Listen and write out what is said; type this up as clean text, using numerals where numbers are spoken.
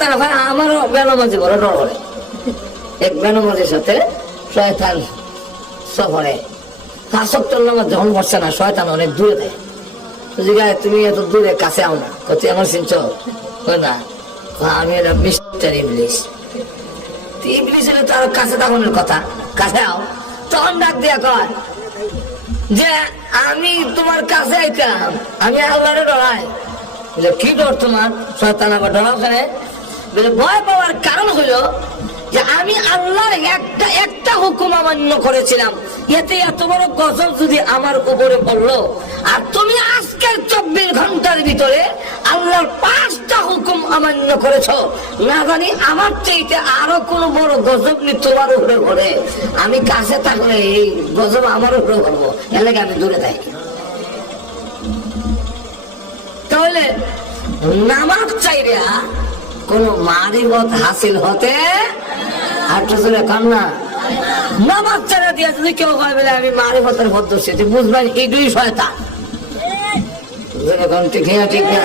শয়তান ভাই আমারও বেনামাজি বড় ডর করে। এক বেনামাজির সাথে শয়তান সফরে 5 ওয়াক্ত নামাজ যখন পড়ছে না, শয়তান অনেক দূরে দেয়। তুমি এত দূরে কাছে আও না, কত আমার চিনছ না, আমি মিস্টার ইবলিস। ইবলিস হলে তার কাছে তখনের কথা, কাছে আও। তখন ডাক দিয়া কয় যে আমি তোমার কাছে আইতাম, আমি আল্লাহরে ডরাই। কি ডর তোমার? শয়তান আবার ডরাও কেন? বলে ভয় পাওয়ার কারণ হলো যে আমি আল্লাহর একটা হুকুম অমান্য করেছিলাম, এতে এত বড় গজব যদি আমার উপরে পড়লো, আর তুমি আজকের 24 ঘন্টার ভিতরে আল্লাহর 5টা হুকুম অমান্য করেছো, না জানি আমার চাইতে আরো কোন বড় গজব নি তোমার উপরে পড়ে। আমি কাছে থাকলে এই গজব আমার উপরে পড়বো, এলাকা আমি দূরে থাকি। তাহলে নামাজ চাইরা কোন মারিফত হাসিল হতে কান্না। নামাজ চাইরা দিয়া যদি কেউ হয় বলে আমি মারিফতের পদ্ধতি, বুঝবেন এটাই শয়তান। ঠিক না?